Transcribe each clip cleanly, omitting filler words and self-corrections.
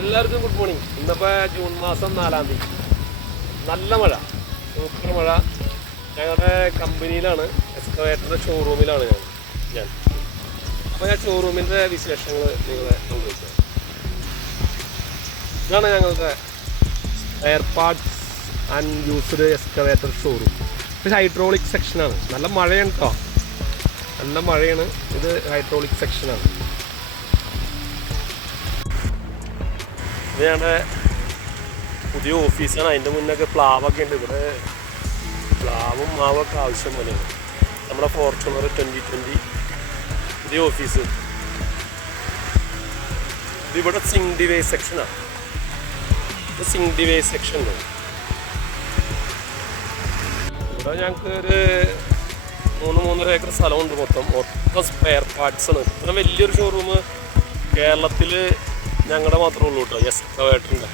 എല്ലാവർക്കും good morning. ഇന്നിപ്പോൾ June മാസം 4-ാം തീയതി. നല്ല മഴ, സൂപ്പർ മഴ. ഞങ്ങളുടെ കമ്പനിയിലാണ്, എക്സ്കവേറ്ററിൻ്റെ ഷോറൂമിലാണ് ഞാൻ. അപ്പോൾ ഞാൻ ഷോറൂമിൻ്റെ വിശേഷങ്ങൾ നിങ്ങളെ പങ്കുവയ്ക്കാം. ഇതാണ് ഞങ്ങളുടെ air parts and used excavator showroom. ഇത് ഹൈഡ്രോളിക് സെക്ഷനാണ്. നല്ല മഴയാണ് കേട്ടോ, നല്ല മഴയാണ്. ഇത് ഹൈഡ്രോളിക് സെക്ഷനാണ്. ഇത് ഞങ്ങളുടെ പുതിയ ഓഫീസാണ്. അതിൻ്റെ മുന്നൊക്കെ പ്ലാവൊക്കെ ഉണ്ട്. ഇവിടെ പ്ലാവും മാവൊക്കെ ആവശ്യം പോലെയാണ്. നമ്മുടെ ഫോർച്യൂണർ 2020 പുതിയ ഓഫീസ്. ഇതിവിടെ സിങ്ക് ഡിവൈസ് സെക്ഷനാണ്. ഇത് സിങ്ക് ഡിവൈസ് സെക്ഷൻ ഉണ്ട്. ഇവിടെ ഞങ്ങൾക്ക് ഒരു 3-3.5 ഏക്കർ സ്ഥലമുണ്ട്. മൊത്തം സ്പെയർ പാർട്സാണ്. ഇത്ര വലിയൊരു ഷോറൂം കേരളത്തിൽ ഞങ്ങളുടെ മാത്രമേ ഉള്ളൂ കേട്ടോ, എക്സ്കവേറ്ററിൻ്റെ.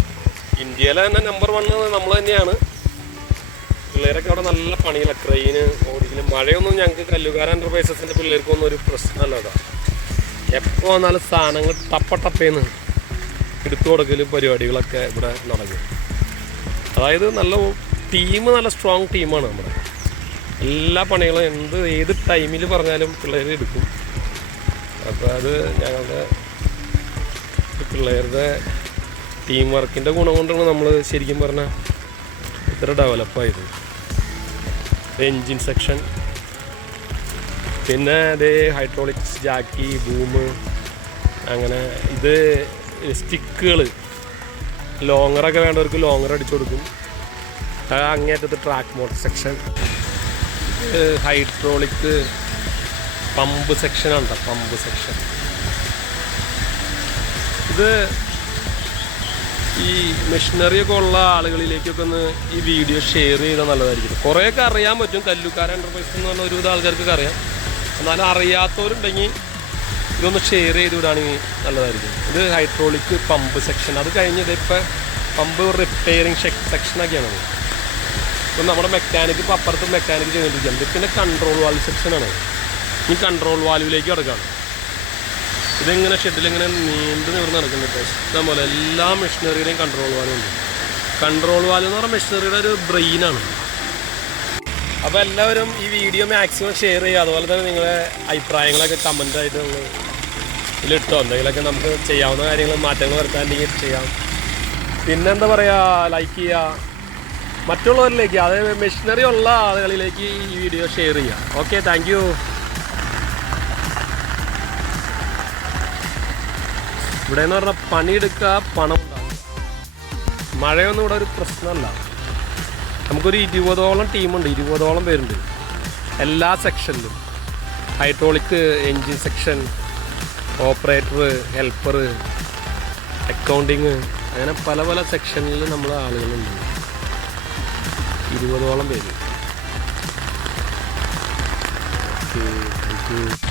ഇന്ത്യയിലെ തന്നെ നമ്പർ 1 നമ്മൾ തന്നെയാണ്. പിള്ളേരൊക്കെ അവിടെ നല്ല പണിയില്ല, ക്രെയിന് ഓടിക്കലും. മഴയൊന്നും ഞങ്ങൾക്ക് കല്ലുകാര എൻ്റർപ്രൈസസിൻ്റെ പിള്ളേർക്കൊന്നും ഒരു പ്രശ്നമല്ല കേട്ടോ. എപ്പോൾ വന്നാലും സാധനങ്ങൾ ടപ്പേന്ന് എടുത്തു കൊടുക്കലും പരിപാടികളൊക്കെ ഇവിടെ നടക്കും. അതായത് നല്ല ടീം, നല്ല സ്ട്രോങ് ടീമാണ് നമ്മുടെ. എല്ലാ പണികളും ഏത് ടൈമിൽ പറഞ്ഞാലും പിള്ളേർ എടുക്കും. അപ്പോൾ അത് ഞങ്ങളുടെ പിള്ളേരുടെ ടീം വർക്കിൻ്റെ ഗുണം കൊണ്ടാണ് നമ്മൾ ശരിക്കും പറഞ്ഞാൽ ഇത്ര ഡെവലപ്പായത്. എൻജിൻ സെക്ഷൻ, പിന്നെ അതേ ഹൈഡ്രോളിക്സ്, ജാക്കി, ബൂമ്, അങ്ങനെ. ഇത് സ്റ്റിക്കുകൾ, ലോങ്ങറൊക്കെ വേണ്ടവർക്ക് ലോങ്ങർ അടിച്ചു കൊടുക്കും. അങ്ങേറ്റത്ത് track motor section, hydraulic pump സെക്ഷനാണ് കേട്ടോ, പമ്പ് സെക്ഷൻ. ഇത് ഈ മെഷീനറിയൊക്കെ ഉള്ള ആളുകളിലേക്കൊക്കെ ഒന്ന് ഈ വീഡിയോ ഷെയർ ചെയ്താൽ നല്ലതായിരിക്കും. കുറേയൊക്കെ അറിയാൻ പറ്റും. കല്ലുക്കാര എൻ്റർപ്രൈസ് എന്ന് പറഞ്ഞാൽ ഒരുവിധ ആൾക്കാർക്കൊക്കെ അറിയാം. എന്നാലും അറിയാത്തവരുണ്ടെങ്കിൽ ഇതൊന്ന് ഷെയർ ചെയ്ത് വിടുകയാണെങ്കിൽ നല്ലതായിരിക്കും. ഇത് ഹൈഡ്രോളിക് പമ്പ് സെക്ഷൻ. അത് കഴിഞ്ഞത് ഇപ്പോൾ പമ്പ് റിപ്പയറിങ് സെക്ഷനൊക്കെയാണ്. ഇപ്പം നമ്മുടെ മെക്കാനിക്ക്, ഇപ്പോൾ അപ്പുറത്ത് മെക്കാനിക്ക് ചെയ്തുകൊണ്ടിരിക്കുകയാണ്. പിന്നെ കൺട്രോൾ വാൽവ് സെക്ഷനാണ്. ഈ കൺട്രോൾ വാൽവിലേക്ക് കിടക്കുകയാണ്. ഇതിങ്ങനെ ഷെഡിലിങ്ങനെ നീണ്ടു നിവർന്ന് നടക്കുന്നുണ്ട്. ഇഷ്ടംപോലെ എല്ലാ മെഷീനറിയുടെയും കൺട്രോൾ വാൽവ് ഉണ്ട്. കൺട്രോൾ വാൽവ് എന്ന് പറഞ്ഞാൽ മെഷീനറിയുടെ ഒരു ബ്രെയിനാണ്. അപ്പോൾ എല്ലാവരും ഈ വീഡിയോ മാക്സിമം ഷെയർ ചെയ്യുക. അതുപോലെ തന്നെ നിങ്ങളുടെ അഭിപ്രായങ്ങളൊക്കെ കമൻ്റായിട്ട് ഇതിലിട്ടോ. എന്തെങ്കിലുമൊക്കെ നമുക്ക് ചെയ്യാവുന്ന കാര്യങ്ങൾ, മാറ്റങ്ങൾ വരുത്താണ്ടെങ്കിൽ ചെയ്യാം. പിന്നെന്താ പറയുക, ലൈക്ക് ചെയ്യുക. മറ്റുള്ളവരിലേക്ക്, അതായത് മെഷീനറി ഉള്ള ആളുകളിലേക്ക് ഈ വീഡിയോ ഷെയർ ചെയ്യുക. Okay, thank U. ഇവിടെ എന്ന് പറഞ്ഞാൽ പണിയെടുക്കുക, പണം ഉണ്ടാകുക. മഴയൊന്നും ഇവിടെ ഒരു പ്രശ്നമല്ല. നമുക്കൊരു 20ഓളം ടീമുണ്ട്, 20ഓളം പേരുണ്ട് എല്ലാ സെക്ഷനിലും. Hydraulic, engine section, operator, helper, accounting, അങ്ങനെ പല പല സെക്ഷനിൽ നമ്മളെ ആളുകളുണ്ട്. 20ഓളം പേര്. Okay, thank U.